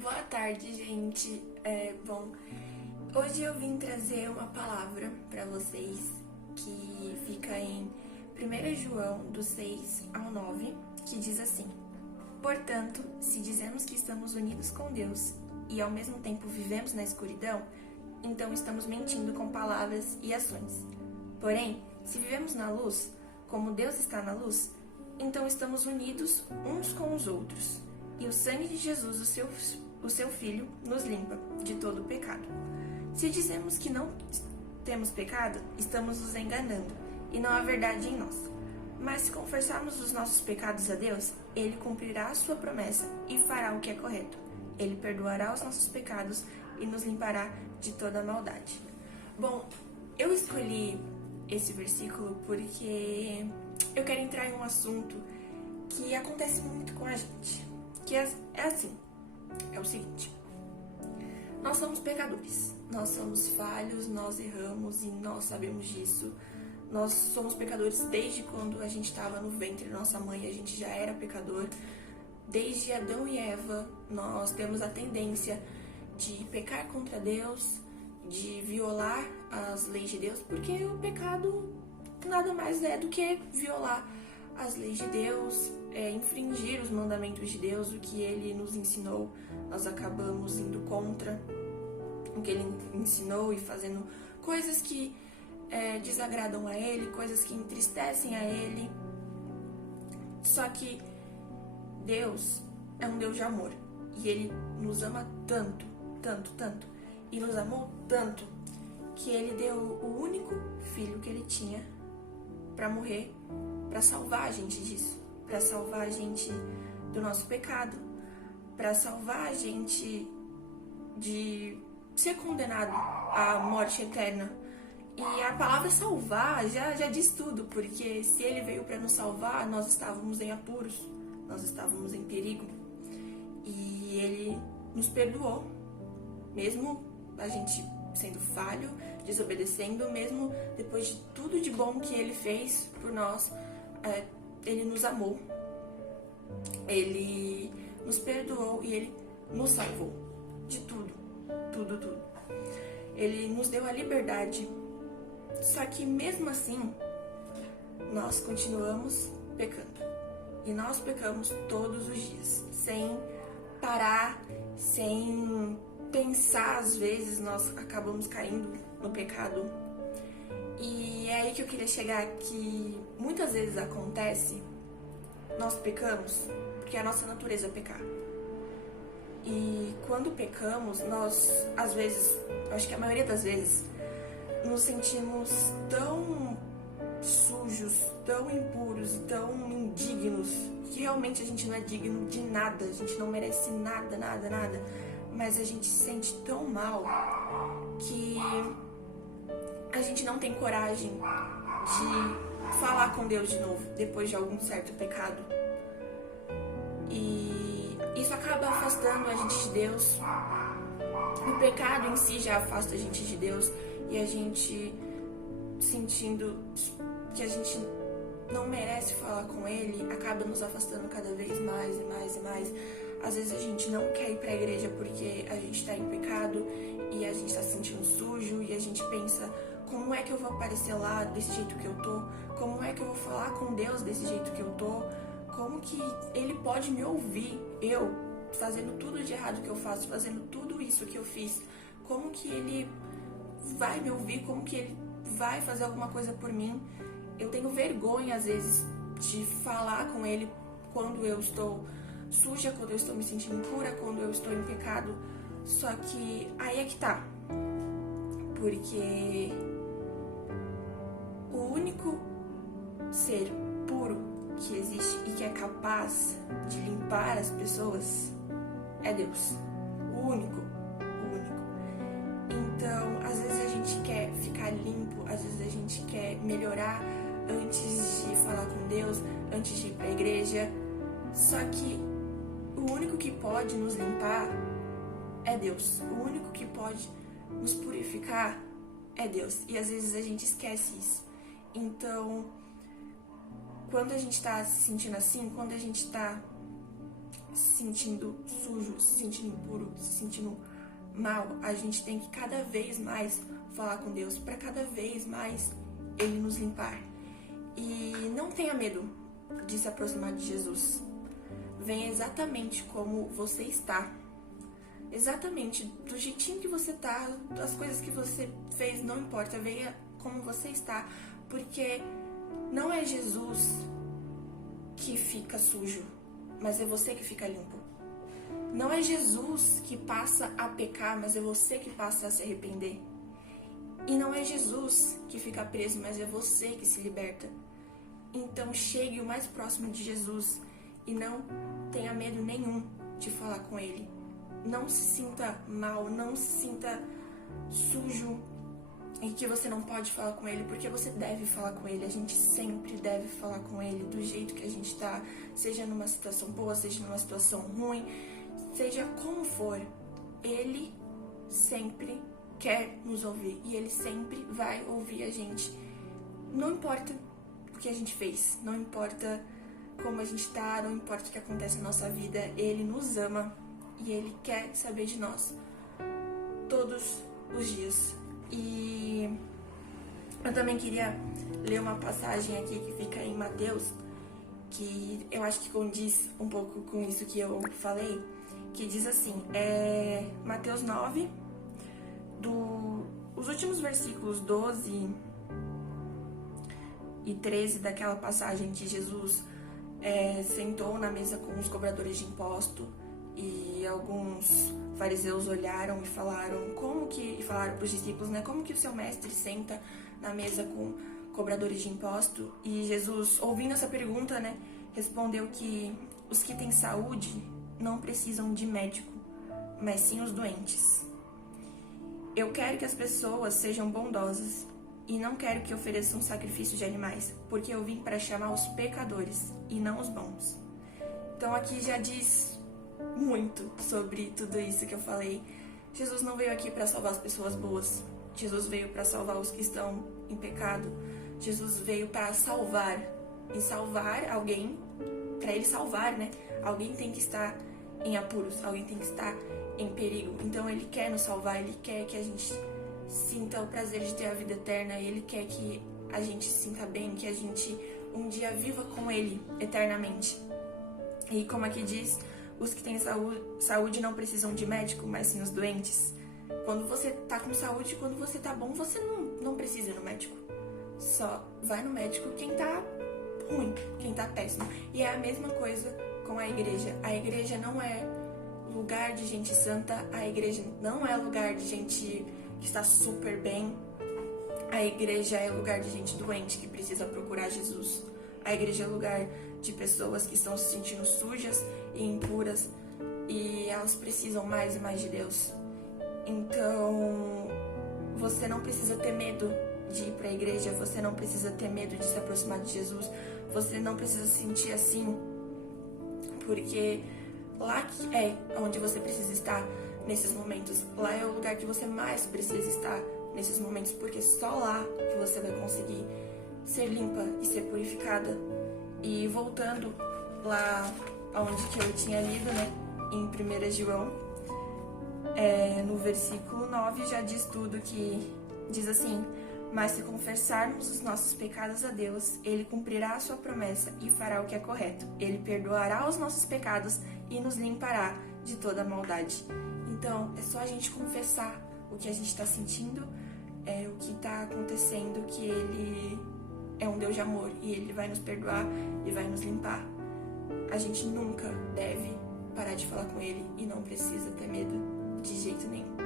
Boa tarde, gente. Hoje eu vim trazer uma palavra para vocês que fica em 1 João, do 6 ao 9, que diz assim: Portanto, se dizemos que estamos unidos com Deus e ao mesmo tempo vivemos na escuridão, então estamos mentindo com palavras e ações. Porém, se vivemos na luz, como Deus está na luz, então estamos unidos uns com os outros. E o sangue de Jesus, o seu Filho, nos limpa de todo o pecado. Se dizemos que não temos pecado, estamos nos enganando, e não há verdade em nós. Mas se confessarmos os nossos pecados a Deus, Ele cumprirá a sua promessa e fará o que é correto. Ele perdoará os nossos pecados e nos limpará de toda a maldade. Bom, eu escolhi esse versículo porque eu quero entrar em um assunto que acontece muito com a gente. Que é assim, é o seguinte: nós somos pecadores, nós somos falhos, nós erramos e nós sabemos disso. Nós somos pecadores desde quando a gente estava no ventre da nossa mãe, a gente já era pecador. Desde Adão e Eva, nós temos a tendência de pecar contra Deus, de violar as leis de Deus, porque o pecado nada mais é do que violar as leis de Deus, infringir os mandamentos de Deus, o que Ele nos ensinou. Nós acabamos indo contra o que Ele ensinou e fazendo coisas que desagradam a Ele, coisas que entristecem a Ele. Só que Deus é um Deus de amor e Ele nos ama tanto, tanto, tanto, e nos amou tanto que Ele deu o único filho que Ele tinha para morrer, para salvar a gente disso, para salvar a gente do nosso pecado, para salvar a gente de ser condenado à morte eterna. E a palavra salvar já diz tudo, porque se Ele veio para nos salvar, nós estávamos em apuros, nós estávamos em perigo. E Ele nos perdoou, mesmo a gente sendo falho, desobedecendo, mesmo depois de tudo de bom que Ele fez por nós, Ele nos amou, Ele nos perdoou e Ele nos salvou de tudo, tudo, tudo. Ele nos deu a liberdade, só que mesmo assim, nós continuamos pecando. E nós pecamos todos os dias, sem parar, sem pensar. Às vezes nós acabamos caindo no pecado. E é aí que eu queria chegar, que muitas vezes acontece, nós pecamos porque a nossa natureza é pecar. E quando pecamos, nós, às vezes, eu acho que a maioria das vezes, nos sentimos tão sujos, tão impuros e tão indignos, que realmente a gente não é digno de nada, a gente não merece nada, nada, nada. Mas a gente se sente tão mal que a gente não tem coragem de falar com Deus de novo, depois de algum certo pecado. E isso acaba afastando a gente de Deus. O pecado em si já afasta a gente de Deus, e a gente sentindo que a gente não merece falar com Ele, acaba nos afastando cada vez mais e mais e mais. Às vezes a gente não quer ir pra igreja porque a gente tá em pecado e a gente tá se sentindo sujo, e a gente pensa: como é que eu vou aparecer lá desse jeito que eu tô? Como é que eu vou falar com Deus desse jeito que eu tô? Como que Ele pode me ouvir? Eu, fazendo tudo de errado que eu faço, fazendo tudo isso que eu fiz, como que Ele vai me ouvir? Como que Ele vai fazer alguma coisa por mim? Eu tenho vergonha, às vezes, de falar com Ele quando eu estou suja, quando eu estou me sentindo impura, quando eu estou em pecado. Só que aí é que tá. Porque o único ser puro que existe e que é capaz de limpar as pessoas é Deus. O único. Então, às vezes a gente quer ficar limpo, às vezes a gente quer melhorar antes de falar com Deus, antes de ir pra igreja. Só que o único que pode nos limpar é Deus. O único que pode nos purificar é Deus. E às vezes a gente esquece isso. Então, quando a gente tá se sentindo assim, quando a gente tá se sentindo sujo, se sentindo impuro, se sentindo mal, a gente tem que cada vez mais falar com Deus, para cada vez mais Ele nos limpar. E não tenha medo de se aproximar de Jesus. Venha exatamente como você está. Exatamente do jeitinho que você tá, das coisas que você fez, não importa. Venha como você está, porque não é Jesus que fica sujo, mas é você que fica limpo. Não é Jesus que passa a pecar, mas é você que passa a se arrepender. E não é Jesus que fica preso, mas é você que se liberta. Então chegue o mais próximo de Jesus e não tenha medo nenhum de falar com Ele. Não se sinta mal, não se sinta sujo e que você não pode falar com Ele, porque você deve falar com Ele. A gente sempre deve falar com Ele do jeito que a gente tá, seja numa situação boa, seja numa situação ruim, seja como for. Ele sempre quer nos ouvir e Ele sempre vai ouvir a gente. Não importa o que a gente fez, não importa como a gente tá, não importa o que acontece na nossa vida, Ele nos ama e Ele quer saber de nós todos os dias. E eu também queria ler uma passagem aqui que fica em Mateus, que eu acho que condiz um pouco com isso que eu falei, que diz assim, Mateus 9, os últimos versículos 12 e 13 daquela passagem que Jesus sentou na mesa com os cobradores de imposto e alguns fariseus olharam e falaram falaram para os discípulos, né, como que o seu mestre senta na mesa com cobradores de imposto? E Jesus, ouvindo essa pergunta, né, respondeu que os que têm saúde não precisam de médico, mas sim os doentes. Eu quero que as pessoas sejam bondosas e não quero que ofereçam sacrifício de animais, porque eu vim para chamar os pecadores e não os bons. Então aqui já diz muito sobre tudo isso que eu falei. Jesus não veio aqui para salvar as pessoas boas. Jesus veio para salvar os que estão em pecado. Jesus veio para salvar. E salvar alguém, para Ele salvar, né? Alguém tem que estar em apuros, alguém tem que estar em perigo. Então Ele quer nos salvar, Ele quer que a gente sinta o prazer de ter a vida eterna. Ele quer que a gente se sinta bem, que a gente um dia viva com Ele eternamente. E como aqui diz, os que têm saúde não precisam de médico, mas sim os doentes. Quando você tá com saúde, quando você tá bom, você não precisa ir no médico. Só vai no médico quem tá ruim, quem tá péssimo. E é a mesma coisa com a igreja. A igreja não é lugar de gente santa, a igreja não é lugar de gente que está super bem. A igreja é lugar de gente doente que precisa procurar Jesus. A igreja é lugar de pessoas que estão se sentindo sujas e impuras e elas precisam mais e mais de Deus. Então, você não precisa ter medo de ir para a igreja, você não precisa ter medo de se aproximar de Jesus, você não precisa se sentir assim, porque lá é onde você precisa estar nesses momentos. Lá é o lugar que você mais precisa estar nesses momentos, porque só lá que você vai conseguir ser limpa e ser purificada. E voltando lá onde que eu tinha lido, né, em 1 João, no versículo 9 já diz tudo, que diz assim: mas se confessarmos os nossos pecados a Deus, Ele cumprirá a sua promessa e fará o que é correto. Ele perdoará os nossos pecados e nos limpará de toda maldade. Então, é só a gente confessar o que a gente está sentindo, o que está acontecendo, que Ele é um Deus de amor e Ele vai nos perdoar e vai nos limpar. A gente nunca deve parar de falar com Ele e não precisa ter medo de jeito nenhum.